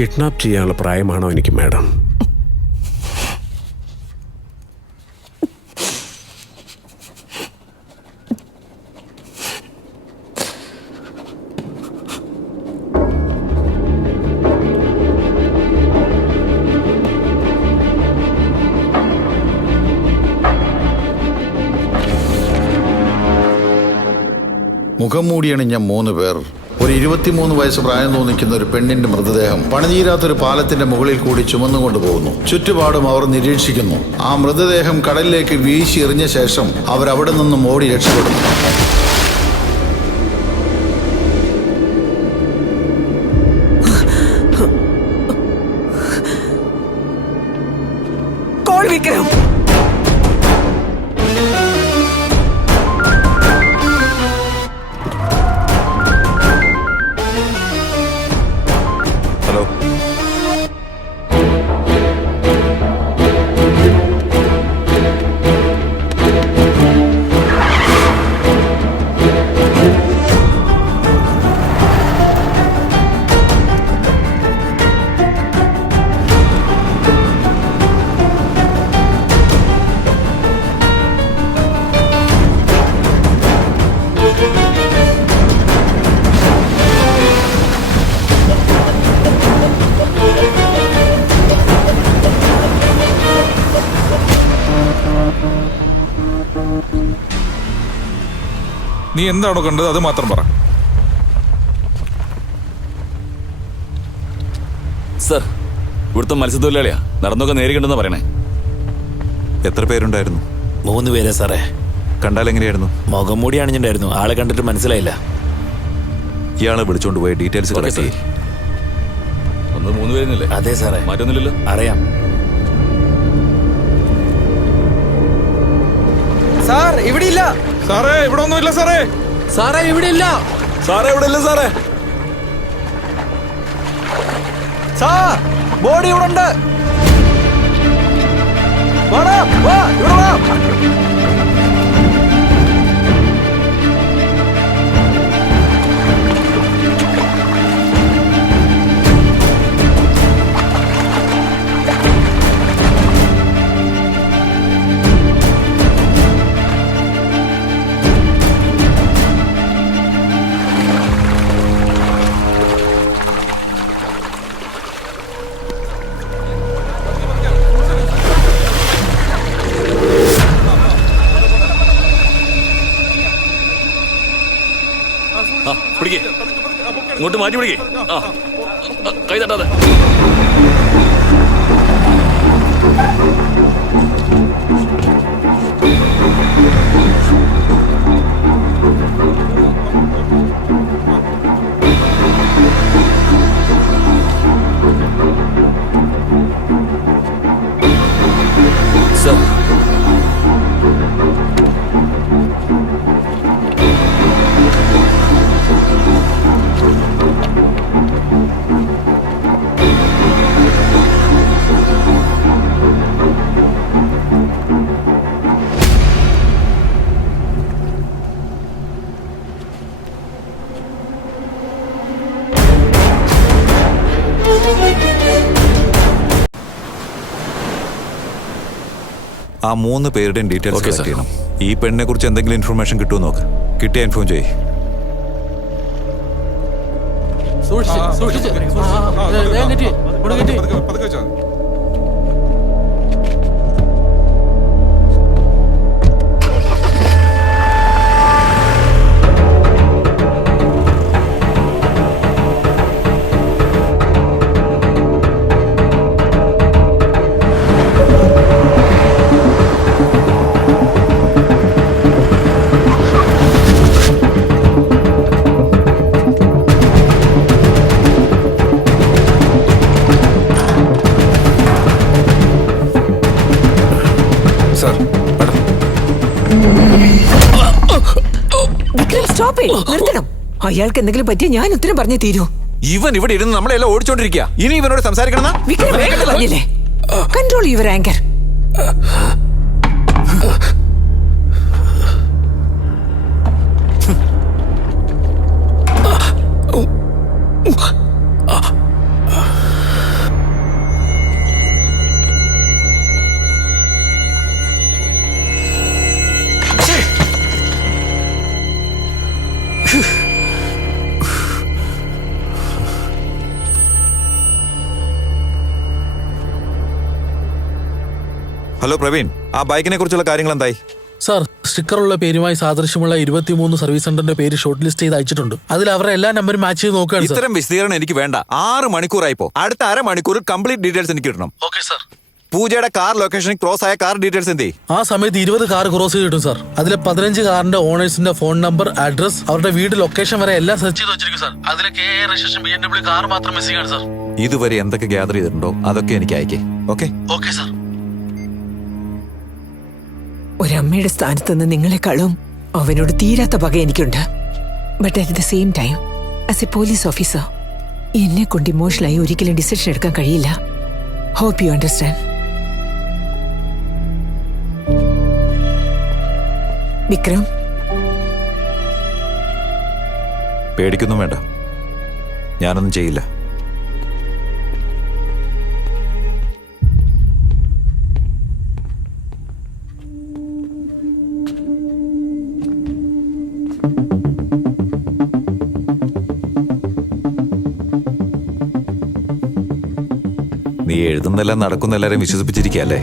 Kidnap ചെയ്യാനുള്ള പ്രായമാണോ എനിക്ക് madam? മുഖം മൂടിയണിഞ്ഞ 3 പേർ ഒരു 23 വയസ്സ് പ്രായം തോന്നിക്കുന്ന ഒരു പെണ്ണിന്റെ മൃതദേഹം പണിതീരാത്തൊരു പാലത്തിന്റെ മുകളിൽ കൂടി ചുമന്നുകൊണ്ടു പോകുന്നു. ചുറ്റുപാടും അവർ നിരീക്ഷിക്കുന്നു. ആ മൃതദേഹം കടലിലേക്ക് വീശി എറിഞ്ഞ ശേഷം അവരവിടെ നിന്നും ഓടി രക്ഷപ്പെടുന്നു. നീ എന്താണോ കണ്ടത് അത് മാത്രം പറ. സർ, ഇവിടുത്തെ മത്സ്യത്തൊഴിലാളിയാ. നടന്നൊക്കെ നേരിട്ടുണ്ടെന്നാ പറയണേ. എത്ര പേരുണ്ടായിരുന്നു? 3 പേരെ സാറേ. കണ്ടാൽ എങ്ങനെയായിരുന്നു? മുഖം മൂടി അണിഞ്ഞിട്ടുണ്ടായിരുന്നു. ആളെ കണ്ടിട്ട് മനസ്സിലായില്ല. ഇയാളെ വിളിച്ചോണ്ട് പോയ ഡീറ്റെയിൽസ് കളക്ട് ചെയ്യ്. ഒന്ന് 3 പേരുന്നില്ലേ? അതെ സാറേ. മാറ്റൊന്നുമില്ലല്ലോ? അറിയാം സാർ. ഇവിടെ ഇല്ല സാറേ, ഇവിടെ ഒന്നുമില്ല സാറേ. സാറേ, ഇവിടെ ഇല്ല സാറേ, ഇവിടെ ഇല്ല സാറേ. സാർ, ബോഡി ഇവിടെ ഉണ്ട്. വാടാ, വാ, ഇവിടെ വാ. പിടിക്കേ, ഇങ്ങോട്ട് മാറ്റി പിടിക്കേ. കൈ തട്ടാതെ. സർ, ആ 3 പേരുടെയും ഡീറ്റെയിൽസ് കളക്ട് ചെയ്യണം. ഈ പെണ്ണിനെ കുറിച്ച് എന്തെങ്കിലും ഇൻഫർമേഷൻ കിട്ടുമോ നോക്ക്. കിട്ടിയ ഇൻഫോം ചെയ്യ്. നിർത്തണം. അയാൾക്ക് എന്തെങ്കിലും പറ്റിയ ഞാൻ ഉത്തരം പറഞ്ഞേ തീരൂ. ഇവൻ ഇവിടെ ഇരുന്ന് നമ്മളെല്ലാം ഓടിച്ചോണ്ടിരിക്കുക. ഇനി ഇവനോട് സംസാരിക്കണം. Control your anchor. Hello Praveen, ആ ബൈക്കിനെ കുറിച്ചുള്ള കാര്യങ്ങൾ എന്തായി? സാർ, സ്റ്റിക്കറുള്ള പേരുമായി സാദൃശ്യമുള്ള 23 സർവീസ് സെന്ററിന്റെ പേര് ഷോർട്ട് ലിസ്റ്റ് ചെയ്ത് അയച്ചിട്ടുണ്ട്. അതിൽ അവരുടെ എല്ലാ നമ്പറും മാച്ച് ചെയ്ത് നോക്കുകയാണ് സാർ. ഇത്തരം വിശദീകരണം എനിക്ക് വേണ്ട. 6 മണിക്കൂറായിപ്പോ. അടുത്ത അരമണിക്കൂർ കംപ്ലീറ്റ് ഡീറ്റെയിൽസ് എനിക്ക് കിട്ടണം. Okay sir. പൂജയുടെ കാർ ലൊക്കേഷനിൽ ക്രോസ് ആയ കാർ ഡീറ്റെയിൽസ് എന്തേ? ആ സമയത്ത് 20 കാർ ക്രോസ് ചെയ്തിട്ടും സാർ. അതിലെ 15 കാറിന്റെ ഓണേഴ്സിന്റെ ഫോൺ നമ്പർ, അഡ്രസ്, അവരുടെ വീട് ലൊക്കേഷൻ വരെ എല്ലാം സെർച്ച് ചെയ്ത് വെച്ചിരിക്കും സാർ. അതിലെ KA രജിസ്ട്രേഷൻ BMW കാർ മാത്രം മിസ്സിംഗ് ആണ് സാർ. ഇതുവരെ എന്തൊക്കെ ഗ്യാദർ ചെയ്തിട്ടുണ്ടോ അതൊക്കെ എനിക്ക് അയക്കേ. Okay okay sir. ഒരമ്മയുടെ സ്ഥാനത്ത് നിന്ന് നിങ്ങളെക്കാളും അവനോട് തീരാത്ത പക എനിക്കുണ്ട്. But at the same time as A police officer എന്നെ കൊണ്ട് ഇമോഷണലായി ഒരിക്കലും ഡിസിഷൻ എടുക്കാൻ കഴിയില്ല. Hope you understand. വിക്രം, പേടിക്കൊന്നും വേണ്ട, ഞാനൊന്നും ചെയ്യില്ല. നീ എഴുതുന്നെല്ലാം നടക്കുന്ന എല്ലാരെയും വിശ്വസിപ്പിച്ചിരിക്കല്ലേ?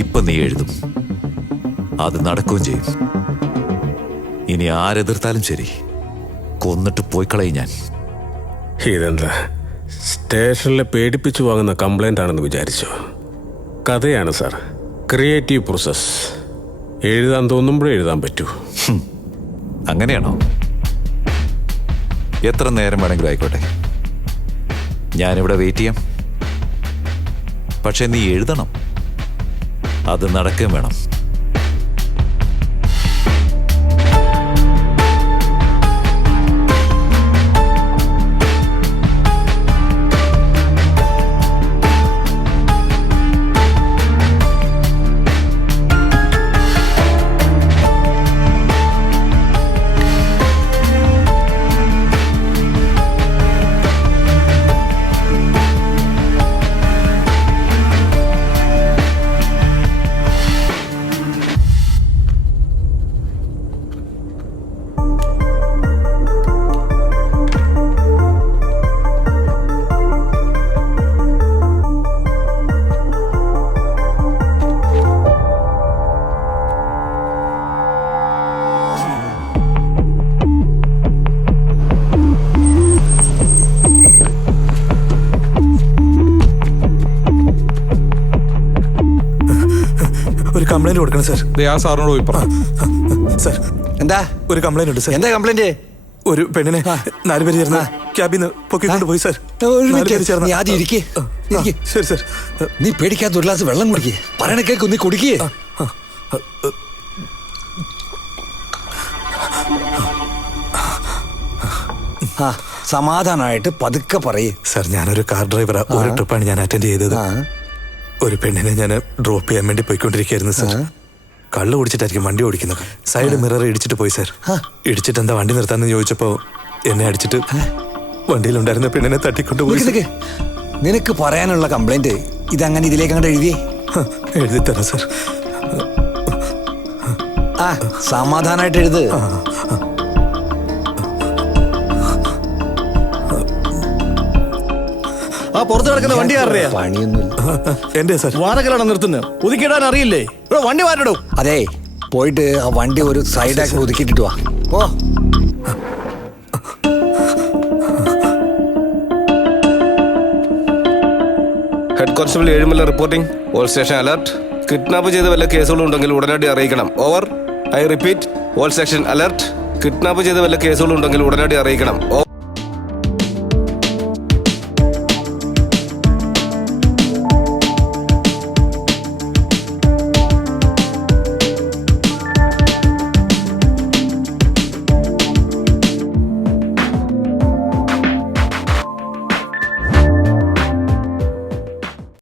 ഇപ്പൊ നീ എഴുതും, അത് നടക്കുകയും ചെയ്യും. ഇനി ആരെതിർത്താലും ശരി, കൊന്നിട്ട് പോയി കളയും ഞാൻ. ഇതെന്താ സ്റ്റേഷനിലെ പേടിപ്പിച്ചു വാങ്ങുന്ന കംപ്ലൈൻ്റ് ആണെന്ന് വിചാരിച്ചു? കഥയാണ് സാർ, ക്രിയേറ്റീവ് പ്രോസസ്. എഴുതാൻ തോന്നുമ്പോഴേ എഴുതാൻ പറ്റൂ. അങ്ങനെയാണോ? എത്ര നേരം വേണമെങ്കിലും ആയിക്കോട്ടെ, ഞാനിവിടെ വെയിറ്റ് ചെയ്യാം. പക്ഷെ നീ എഴുതണം, അത് നടക്കുകയും വേണം. ഒരു കംപ്ലൈന്റ് കൊടുക്കണം സാർ. ആ സാറിനോട് പോയി പറ. സാർ, എന്താ ഒരു കംപ്ലൈന്റ് ഉണ്ട് സാർ. എന്താ കംപ്ലൈന്റ്? ഒരു പെണ്ണിനെ 4 പേര് ചേർന്ന് ക്യാബിന്ന് പൊക്കിക്കൊണ്ട് പോയി സാർ. ഒരു 4 മിനിറ്റ്, പേര് ചേർന്ന്. നീ ആദ്യം ഇരിക്ക്. ശരി സാർ. നീ പേടിക്കാത്ത ഒരു ഗ്ലാസ് വെള്ളം കുടിക്കേ. പറയണ കേക്ക്, നീ കുടിക്കേ. സമാധാനമായിട്ട് പതുക്കെ പറയേ. സാർ, ഞാനൊരു കാർ ഡ്രൈവറാ. ഒരു ട്രിപ്പാണ് ഞാൻ അറ്റൻഡ് ചെയ്തത്. ഒരു പെണ്ണിനെ ഞാൻ ഡ്രോപ്പ് ചെയ്യാൻ വേണ്ടി പോയിക്കൊണ്ടിരിക്കുകയായിരുന്നു സാർ. കള്ളു കുടിച്ചിട്ടായിരിക്കും വണ്ടി ഓടിക്കുന്നത്. സൈഡ് മിറർ ഇടിച്ചിട്ട് പോയി സാർ. ഇടിച്ചിട്ട് എന്താ വണ്ടി നിർത്താന്ന് ചോദിച്ചപ്പോ എന്നെ അടിച്ചിട്ട് വണ്ടിയിലുണ്ടായിരുന്ന പെണ്ണിനെ തട്ടിക്കൊണ്ടുപോയി. നിനക്ക് പറയാനുള്ള കംപ്ലൈന്റ് ഇതങ്ങനെ ഇതിലേക്ക് അങ്ങോട്ട് എഴുതിയേ. എഴുതി തരാം സാർ. സമാധാനമായിട്ട് എഴുത്. ആ പുറത്ത് കിടക്കുന്ന വണ്ടി ആരുടെയാ? പണിയൊന്നുമില്ല. എന്റെ സാർ. വാടകയിലാണ് നിർത്തുന്നത്. ഒതുക്കിയിടാൻ അറിയില്ലേ? ഇവിടെ വണ്ടി മാറ്റിടും. അതെ, പോയിട്ട് ആ വണ്ടി ഒരു സൈഡാക്കി ഒതുക്കിയിട്ടിട്ട് വാ. ഓ, head constable Ezhumala reporting. All station alert. Kidnap ചെയ്ത വല്ല കേസുകളും ഉണ്ടെങ്കിൽ ഉടനടി അറിയിക്കണം. Over. I repeat, all section alert. Kidnap ചെയ്ത വല്ല കേസുകളും ഉണ്ടെങ്കിൽ ഉടനടി അറിയിക്കണം.